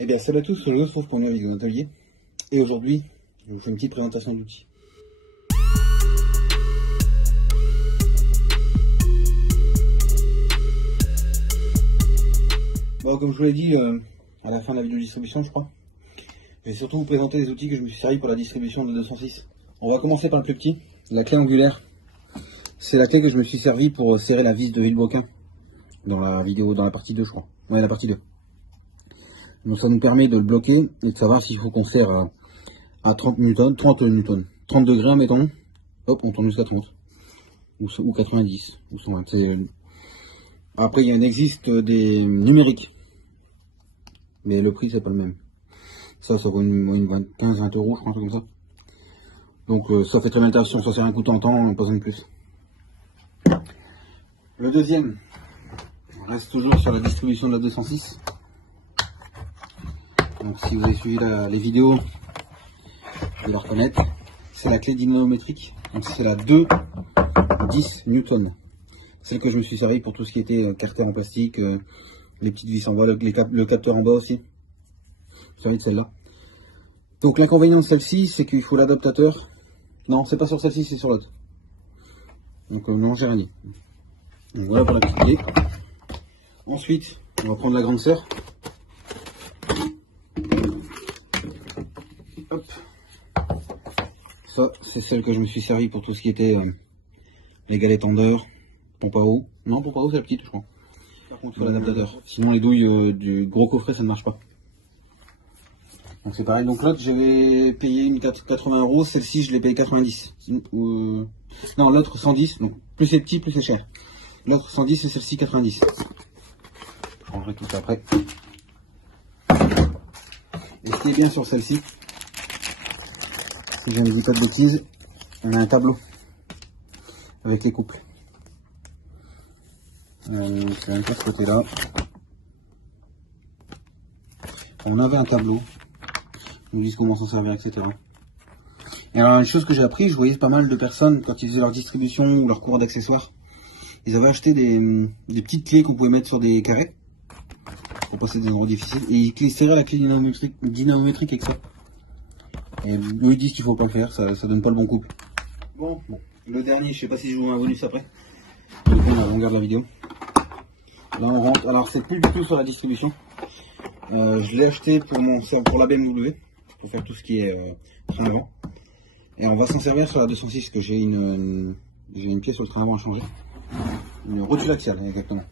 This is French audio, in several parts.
Eh bien salut à tous, je vous retrouve pour une nouvelle vidéo d'atelier. Et aujourd'hui, je vous fais une petite présentation d'outils. Bon, comme je vous l'ai dit à la fin de la vidéo de distribution, je crois, je vais surtout vous présenter les outils que je me suis servi pour la distribution de 206. On va commencer par le plus petit, la clé angulaire. C'est la clé que je me suis servi pour serrer la vis de Villebrequin dans la vidéo, dans la partie 2, je crois. Ouais, la partie 2. Donc ça nous permet de le bloquer et de savoir s'il faut qu'on serre à 30 newtons, 30 newtons, 30 degrés, mettons. Hop, on tourne jusqu'à 30. Ou 90. Ou 120. Après, il existe des numériques. Mais le prix, c'est pas le même. Ça vaut une 15-20 euros, je crois, un truc comme ça. Donc ça fait très bien l'interaction. Ça sert un coup de temps, on pas besoin de plus. Le deuxième, on reste toujours sur la distribution de la 206. Donc si vous avez suivi les vidéos, vous allez la reconnaître. C'est la clé dynamométrique. Donc c'est la 2-10 newtons. Celle que je me suis servi pour tout ce qui était carter en plastique, les petites vis en bas, le capteur en bas aussi. Je me suis servi de celle-là. Donc l'inconvénient de celle-ci, c'est qu'il faut l'adaptateur. Non, c'est pas sur celle-ci, c'est sur l'autre. Donc non, j'ai rien dit. Donc voilà pour la petite clé. Ensuite, on va prendre la grande sœur. Hop. Ça, c'est celle que je me suis servi pour tout ce qui était les galets tendeurs, pompe à eau. Non, pompe à eau, c'est la petite, je crois. Par contre, il faut l'adaptateur. Sinon, les douilles du gros coffret, ça ne marche pas. Donc c'est pareil. Donc l'autre, j'avais payé une 80 euros. Celle-ci, je l'ai payé 90. Non, l'autre 110. Donc plus c'est petit, plus c'est cher. L'autre 110 et celle-ci 90. Je rangerai tout ça après. Et ce qui est bien sur celle-ci, si je ne dis pas de bêtises, on a un tableau avec les couples. C'est un peu ce côté-là. On avait un tableau, on nous dit comment s'en servir, etc. Et alors une chose que j'ai appris, je voyais pas mal de personnes quand ils faisaient leur distribution ou leur cours d'accessoires, ils avaient acheté des petites clés qu'on pouvait mettre sur des carrés pour passer des endroits difficiles, et ils serraient la clé dynamométrique avec ça. Et eux ils disent qu'il faut pas le faire, ça donne pas le bon couple. Bon, le dernier, je sais pas si je vous mets un bonus après. Du coup, on regarde la vidéo. Là on rentre, alors c'est plus du tout sur la distribution. Je l'ai acheté pour la BMW, pour faire tout ce qui est train avant. Et on va s'en servir sur la 206, parce que j'ai une pièce sur le train avant à changer. Une rotule axiale, exactement.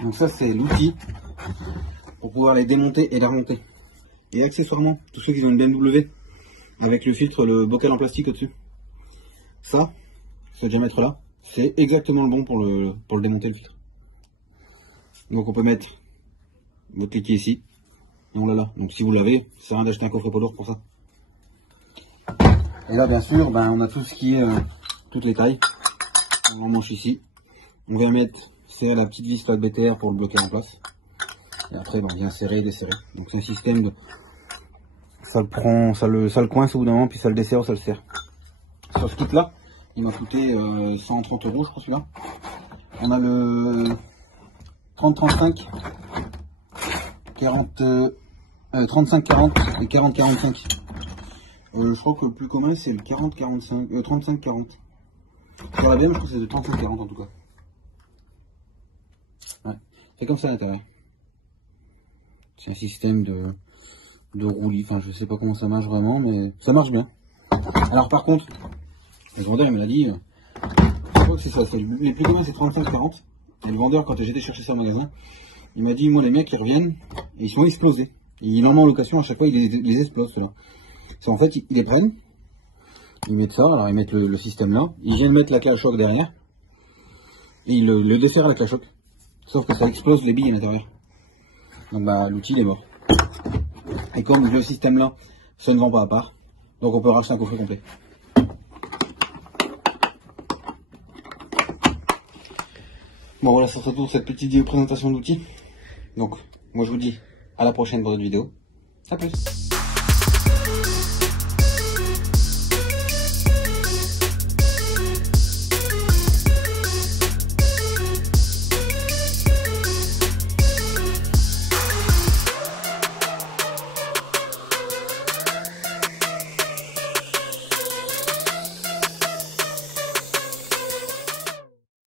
Donc ça c'est l'outil pour pouvoir les démonter et les remonter. Et accessoirement, tous ceux qui ont une BMW, avec le filtre, le bocal en plastique au-dessus. Ça, ce diamètre là, c'est exactement le bon pour le démonter, le filtre. Donc on peut mettre votre cliquet ici, et on l'a là. Donc si vous l'avez, ça sert à rien d'acheter un coffret pas lourd pour ça. Et là bien sûr, on a tout ce qui est, toutes les tailles. On l'emmanche ici. On vient mettre, serrer la petite vis là de BTR pour le bloquer en place. Et après, on vient serrer et desserrer. Donc c'est un système de... Ça le prend, ça le coince au bout d'un moment, puis ça le desserre ou ça le serre. Sur ce kit là, il m'a coûté 130 euros, je crois celui-là. On a le 30-35, 35-40 et 40-45. Je crois que le plus commun c'est le 40-45, 35-40. Sur la BM, je crois que c'est de 35-40 en tout cas. Ouais. C'est comme ça à l'intérieur. C'est un système de roulis, enfin je sais pas comment ça marche vraiment, mais ça marche bien. Alors par contre, le vendeur il me l'a dit, je crois que c'est ça, les plus communs c'est 35-40. Et le vendeur, quand j'étais chercher ça au magasin, il m'a dit, moi les mecs ils reviennent et ils sont explosés. Et il en met en location, à chaque fois il les explose ceux-là. En fait, ils les prennent, ils mettent ça, alors ils mettent le système là, ils viennent mettre la clé à choc derrière, et ils le desserrent à la clé à choc. Sauf que ça explose les billes à l'intérieur. Donc l'outil il est mort. Et comme le système là, ça ne vend pas à part, donc on peut racheter un coffret complet. Bon voilà, ça retourne cette petite vidéo présentation d'outils. Donc moi je vous dis à la prochaine pour d'autres vidéos. A plus.